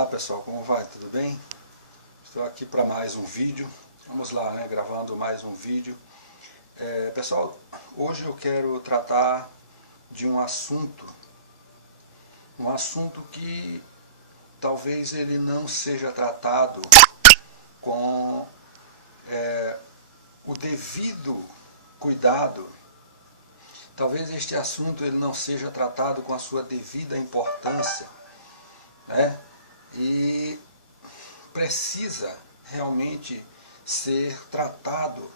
Olá pessoal, como vai? Tudo bem? Estou aqui para mais um vídeo. Vamos lá, né? Gravando mais um vídeo. Pessoal, hoje eu quero tratar de um assunto que talvez ele não seja tratado com o devido cuidado. Talvez este assunto ele não seja tratado com a sua devida importância, né? E precisa realmente ser tratado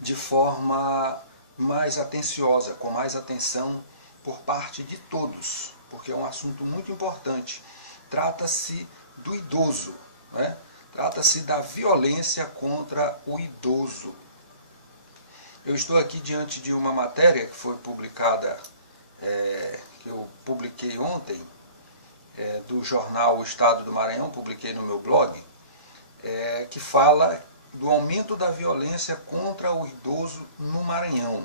de forma mais atenciosa, com mais atenção por parte de todos, porque é um assunto muito importante. Trata-se do idoso, né? Trata-se da violência contra o idoso. Eu estou aqui diante de uma matéria que foi publicada, que eu publiquei ontem, do jornal O Estado do Maranhão, publiquei no meu blog, que fala do aumento da violência contra o idoso no Maranhão.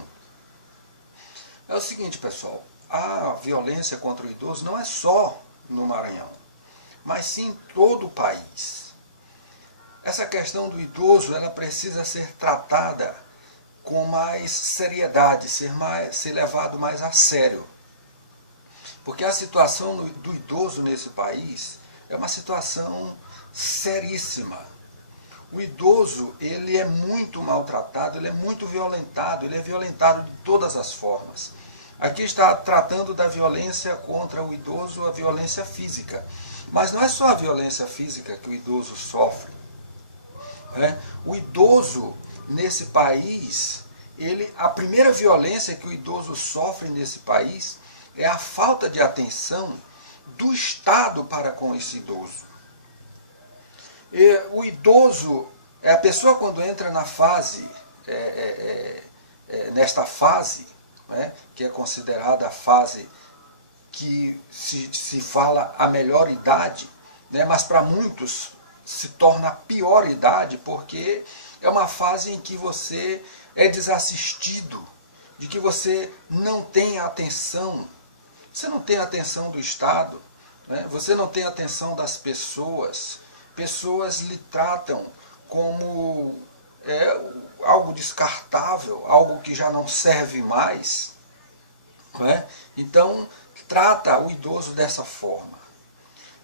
É o seguinte, pessoal, a violência contra o idoso não é só no Maranhão, mas sim em todo o país. Essa questão do idoso, ela precisa ser tratada com mais seriedade, ser levado mais a sério. Porque a situação do idoso nesse país é uma situação seríssima. O idoso, ele é muito maltratado, ele é muito violentado, ele é violentado de todas as formas. Aqui está tratando da violência contra o idoso, a violência física. Mas não é só a violência física que o idoso sofre. O idoso, nesse país, a primeira violência que o idoso sofre nesse país é a falta de atenção do Estado para com esse idoso. O idoso, a pessoa quando entra na fase, nesta fase, que é considerada a fase que se fala a melhor idade, mas para muitos se torna a pior idade, porque é uma fase em que você é desassistido, de que você não tem atenção. Você não tem atenção do Estado, você não tem atenção das pessoas. Pessoas lhe tratam como algo descartável, algo que já não serve mais. Então, trata o idoso dessa forma.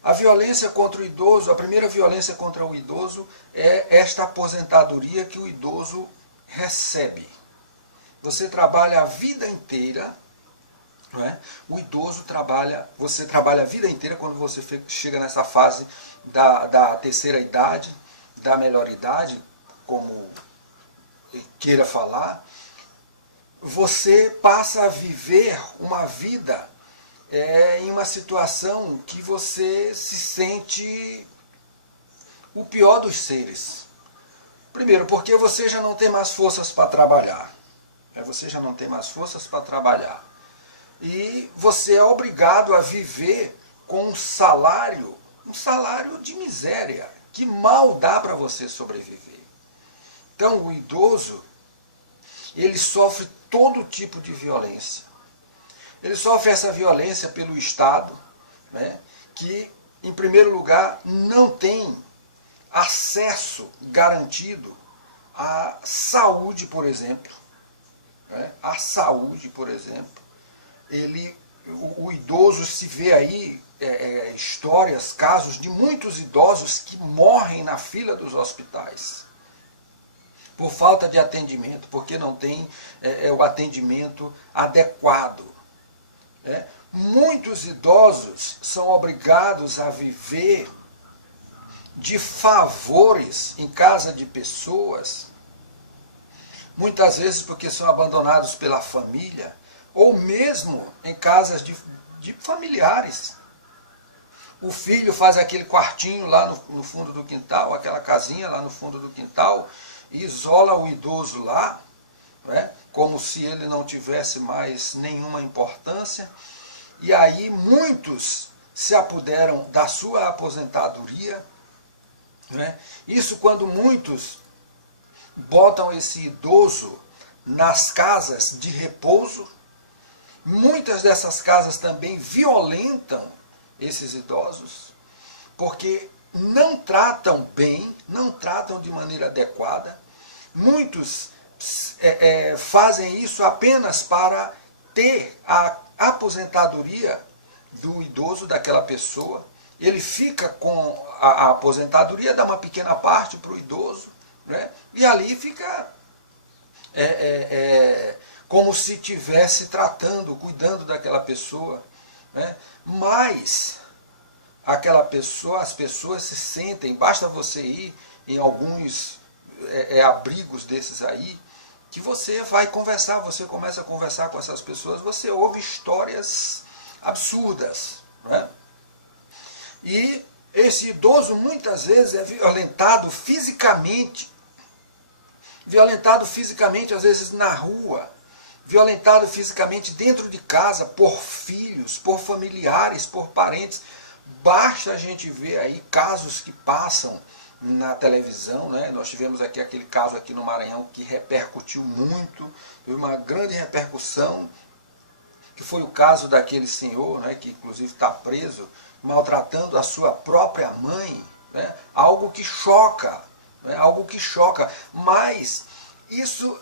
A violência contra o idoso, a primeira violência contra o idoso é esta aposentadoria que o idoso recebe. Você trabalha a vida inteira. O idoso você trabalha a vida inteira quando você chega nessa fase da terceira idade, da melhor idade, como queira falar, você passa a viver uma vida em uma situação que você se sente o pior dos seres. Primeiro, porque você já não tem mais forças para trabalhar. Você já não tem mais forças para trabalhar. E você é obrigado a viver com um salário de miséria, que mal dá para você sobreviver. Então o idoso, ele sofre todo tipo de violência. Ele sofre essa violência pelo Estado, que, em primeiro lugar, não tem acesso garantido à saúde, por exemplo. A saúde, por exemplo. O idoso se vê aí histórias, casos de muitos idosos que morrem na fila dos hospitais por falta de atendimento, porque não tem o atendimento adequado. Muitos idosos são obrigados a viver de favores em casa de pessoas, muitas vezes porque são abandonados pela família, ou mesmo em casas de familiares. O filho faz aquele quartinho lá no fundo do quintal, aquela casinha lá no fundo do quintal, e isola o idoso lá, como se ele não tivesse mais nenhuma importância. E aí muitos se apoderam da sua aposentadoria. Isso quando muitos botam esse idoso nas casas de repouso. Muitas dessas casas também violentam esses idosos. porque não tratam bem, não tratam de maneira adequada. Muitos fazem isso apenas para ter a aposentadoria do idoso, daquela pessoa. Ele fica com a aposentadoria, dá uma pequena parte para o idoso, né? E ali fica como se estivesse tratando, cuidando daquela pessoa, né? Mas aquela pessoa, as pessoas se sentem, basta você ir em alguns abrigos desses aí, que você vai conversar, você começa a conversar com essas pessoas, você ouve histórias absurdas, né? E esse idoso muitas vezes é violentado fisicamente, às vezes na rua, violentado fisicamente dentro de casa, por filhos, por familiares, por parentes. Basta a gente ver aí casos que passam na televisão, né? Nós tivemos aqui aquele caso aqui no Maranhão que repercutiu muito, teve uma grande repercussão, que foi o caso daquele senhor, né, que inclusive está preso, maltratando a sua própria mãe, né? Algo que choca, né? Algo que choca, mas isso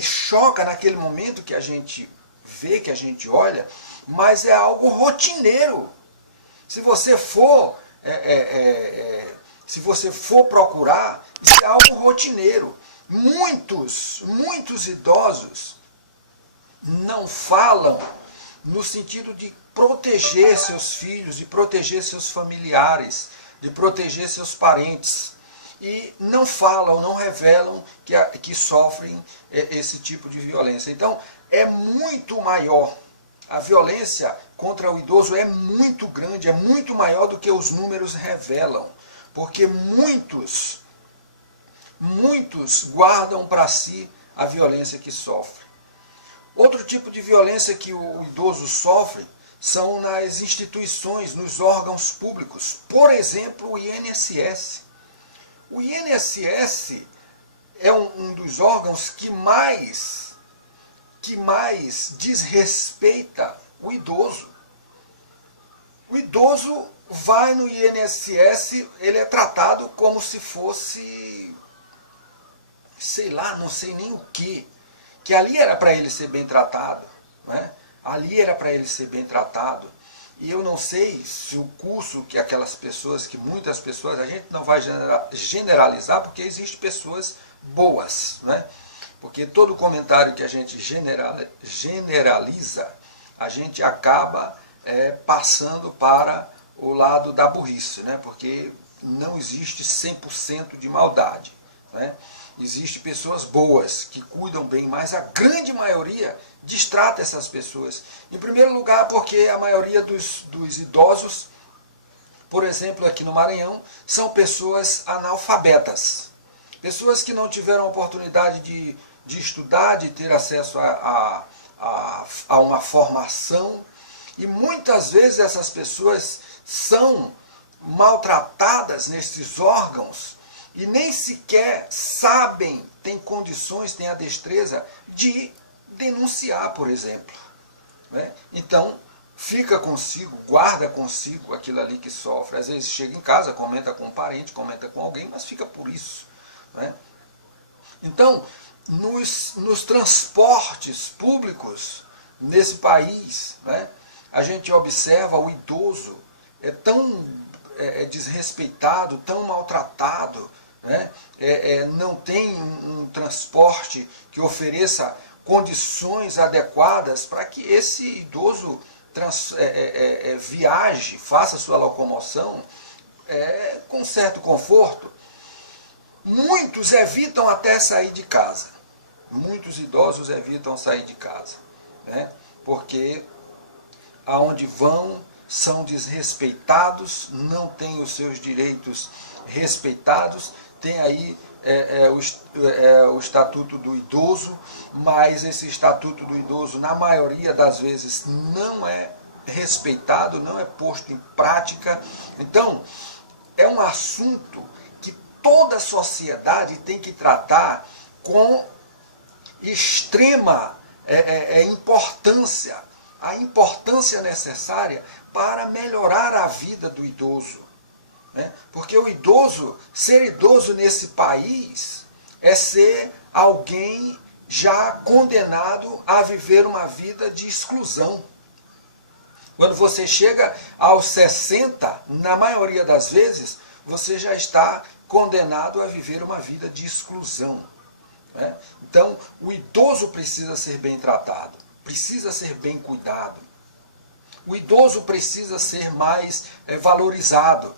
choca naquele momento que a gente vê, que a gente olha, mas é algo rotineiro. Se você for procurar, isso é algo rotineiro. Muitos idosos não falam no sentido de proteger seus filhos, de proteger seus familiares, de proteger seus parentes. E não falam, não revelam que sofrem esse tipo de violência. Então, é muito maior. A violência contra o idoso é muito grande, é muito maior do que os números revelam. Porque muitos guardam para si a violência que sofre. Outro tipo de violência que o idoso sofre são nas instituições, nos órgãos públicos. Por exemplo, o INSS. O INSS é um dos órgãos que mais desrespeita o idoso. O idoso vai no INSS, ele é tratado como se fosse, sei lá, não sei nem o que ali era para ele ser bem tratado, né? Ali era para ele ser bem tratado. E eu não sei se o curso que aquelas pessoas, que muitas pessoas, a gente não vai generalizar, porque existem pessoas boas, né? Porque todo comentário que a gente generaliza, a gente acaba passando para o lado da burrice, né? Porque não existe 100% de maldade, né? Existem pessoas boas, que cuidam bem, mas a grande maioria destrata essas pessoas. Em primeiro lugar, porque a maioria dos idosos, por exemplo, aqui no Maranhão, são pessoas analfabetas. Pessoas que não tiveram a oportunidade de estudar, de ter acesso a uma formação. E muitas vezes essas pessoas são maltratadas nesses órgãos e nem sequer sabem, têm condições, têm a destreza de denunciar, por exemplo, né? Então, fica consigo, guarda consigo aquilo ali que sofre. Às vezes chega em casa, comenta com um parente, comenta com alguém, mas fica por isso, né? Então, nos transportes públicos nesse país, né, a gente observa o idoso tão desrespeitado, tão maltratado, né? Não tem um transporte que ofereça condições adequadas para que esse idoso viaje, faça sua locomoção com certo conforto. Muitos evitam até sair de casa. Muitos idosos evitam sair de casa, né? Porque aonde vão são desrespeitados, não têm os seus direitos respeitados. Tem aí o Estatuto do Idoso, mas esse Estatuto do Idoso, na maioria das vezes, não é respeitado, não é posto em prática. Então, é um assunto que toda a sociedade tem que tratar com extrema importância, a importância necessária para melhorar a vida do idoso, né? Porque o idoso, ser idoso nesse país é ser alguém já condenado a viver uma vida de exclusão. Quando você chega aos 60, na maioria das vezes, você já está condenado a viver uma vida de exclusão, né? Então, o idoso precisa ser bem tratado, precisa ser bem cuidado. O idoso precisa ser mais valorizado.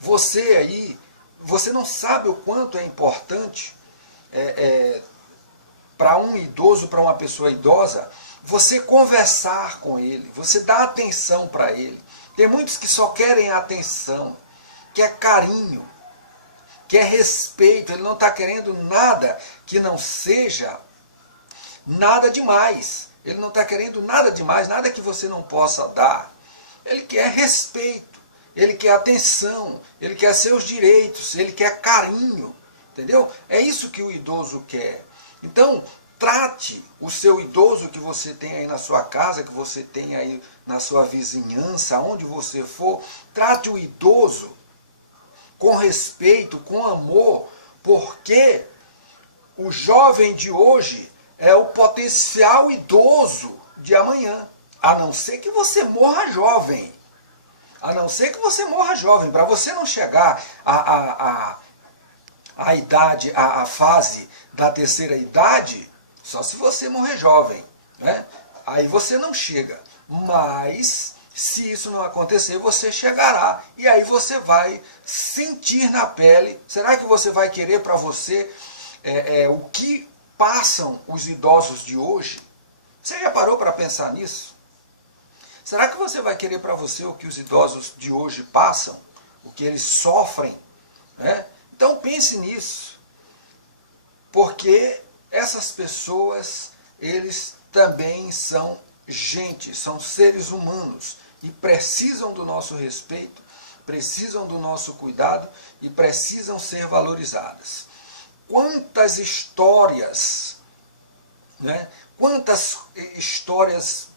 Você aí, você não sabe o quanto é importante para um idoso, para uma pessoa idosa, você conversar com ele, você dar atenção para ele. Tem muitos que só querem atenção, quer carinho, quer respeito, ele não está querendo nada que não seja nada demais. Ele não está querendo nada demais, nada que você não possa dar. Ele quer respeito, ele quer atenção, ele quer seus direitos, ele quer carinho, entendeu? É isso que o idoso quer. Então, trate o seu idoso que você tem aí na sua casa, que você tem aí na sua vizinhança, onde você for, trate o idoso com respeito, com amor, porque o jovem de hoje é o potencial idoso de amanhã. A não ser que você morra jovem. A não ser que você morra jovem. Para você não chegar à idade, à fase da terceira idade, só se você morrer jovem, né? Aí você não chega. Mas, se isso não acontecer, você chegará. E aí você vai sentir na pele. Será que você vai querer para você o que passam os idosos de hoje? Você já parou para pensar nisso? Será que você vai querer para você o que os idosos de hoje passam? O que eles sofrem? Né? Então pense nisso. Porque essas pessoas, eles também são gente, são seres humanos e precisam do nosso respeito, precisam do nosso cuidado e precisam ser valorizadas. Quantas histórias, né? Quantas histórias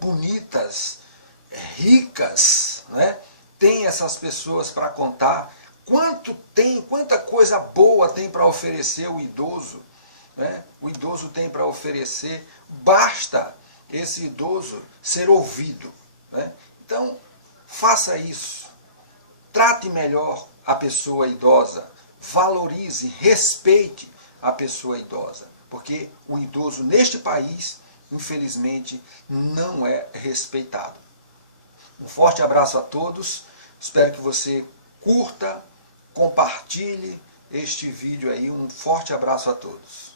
bonitas, ricas, né? Tem essas pessoas para contar. Quanta coisa boa tem para oferecer o idoso, né? O idoso tem para oferecer, basta esse idoso ser ouvido, né? Então, faça isso. Trate melhor a pessoa idosa. Valorize, respeite a pessoa idosa, porque o idoso neste país, infelizmente, não é respeitado. Um forte abraço a todos, espero que você curta, compartilhe este vídeo aí, um forte abraço a todos.